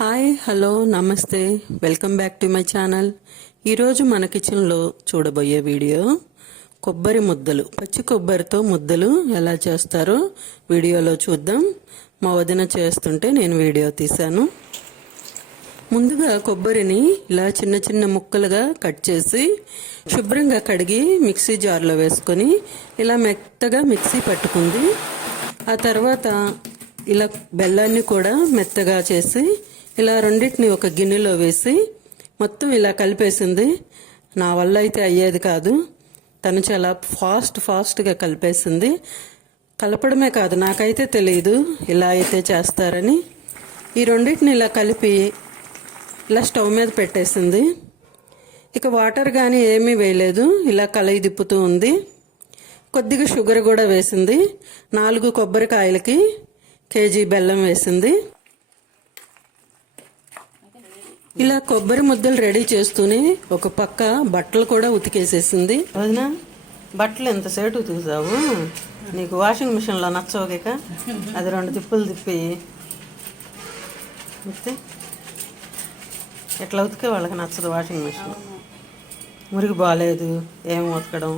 Hi hello నమస్తే welcome back to my channel. ఈరోజు మన కిచెన్లో చూడబోయే వీడియో కొబ్బరి ముద్దలు, పచ్చి కొబ్బరితో ముద్దలు ఎలా చేస్తారో వీడియోలో చూద్దాం. మా వదిన చేస్తుంటే నేను వీడియో తీశాను. ముందుగా కొబ్బరిని ఇలా చిన్న చిన్న ముక్కలుగా కట్ చేసి శుభ్రంగా కడిగి మిక్సీ జార్లో వేసుకొని ఇలా మెత్తగా మిక్సీ పట్టుకుంది. ఆ తర్వాత ఇలా బెల్లాన్ని కూడా మెత్తగా చేసి ఇలా రెండింటిని ఒక గిన్నెలో వేసి మొత్తం ఇలా కలిపేసింది. నా వల్ల అయితే అయ్యేది కాదు, తను చాలా ఫాస్ట్గా కలిపేసింది. కలపడమే కాదు, నాకైతే తెలియదు ఇలా అయితే చేస్తారని. ఈ రెండింటిని ఇలా కలిపి ఇలా స్టవ్ మీద పెట్టేసింది. ఇక వాటర్ కానీ ఏమీ వేయలేదు, ఇలా కలయి తిప్పుతూ ఉంది. కొద్దిగా షుగర్ కూడా వేసింది. 4 కొబ్బరికాయలకి కేజీ బెల్లం వేసింది. ఇలా కొబ్బరి ముద్దలు రెడీ చేస్తూనే ఒక పక్క బట్టలు కూడా ఉతికేసేసింది. వదినా, బట్టలు ఎంతసేపు ఉతుకుతావు? నీకు వాషింగ్ మిషన్లో నచ్చవుక అది 2 తిప్పులు తిప్పి ఎట్లా ఉతికే వాళ్ళకి నచ్చదు వాషింగ్ మిషన్. మురికి బాగాలేదు ఏం ఉతకడం.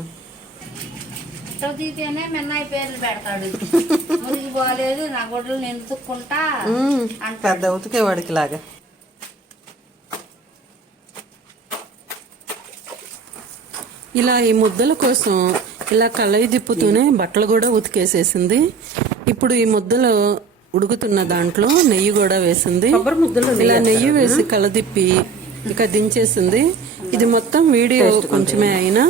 పెద్ద ఉతికేవాడికి లాగా. ఇలా ఈ ముద్దల కోసం ఇలా కలయి తిప్పుతూనే బట్టలు కూడా ఉతికేసేసింది. ఇప్పుడు ఈ ముద్దలు ఉడుకుతున్న దాంట్లో నెయ్యి కూడా వేసింది. ఇలా నెయ్యి వేసి కలదిప్పి ఇక దించేసింది. ఇది మొత్తం వీడియో కొంచెమే అయినా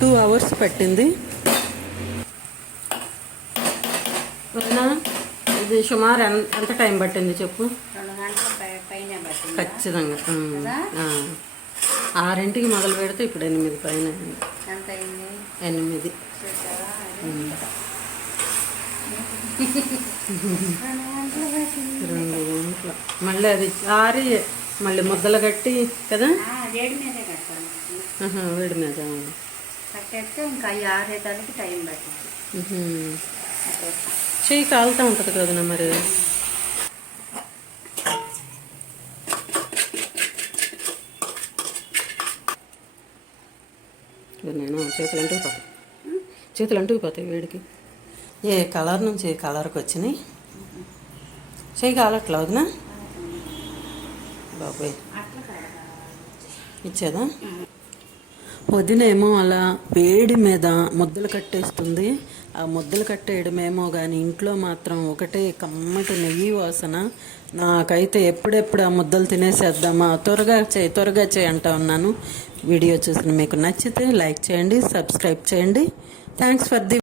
2 అవర్స్ పట్టింది. ఇది సుమారు ఎంత టైం పట్టింది చెప్పు? 2 గంటల పైన ఖచ్చితంగా. 6ంటికి మొదలు పెడితే ఇప్పుడు 8 పైన. 8. మళ్ళీ అది ఆరి మళ్ళీ ముద్దలు కట్టి కదా వేడి మీదే కట్టాలి. వేడి మీద కట్టేస్తే ఇంకా 6 టైం పట్టింది. చెయ్యి కాలుతూ ఉంటుంది కదా మరి. నేను చేతులు అంటుకుపోతాయి వేడికి. ఏ కలర్ నుంచి ఏ కలర్కి వచ్చినాయి. చెయ్యి కాలట్లా వదినా? బాబాయ్ ఇచ్చేదా? వదినేమో అలా వేడి మీద ముద్దలు కట్టేస్తుంది. ఆ ముద్దలు కట్టేయడమేమో కానీ ఇంట్లో మాత్రం ఒకటే కమ్మటి నెయ్యి వాసన. నాకైతే ఎప్పుడెప్పుడు ఆ ముద్దలు తినేసేద్దామా, త్వరగా చేయి అంటా ఉన్నాను. వీడియో చూసిన మీకు నచ్చితే లైక్ చేయండి, సబ్స్క్రైబ్ చేయండి. Thanks for the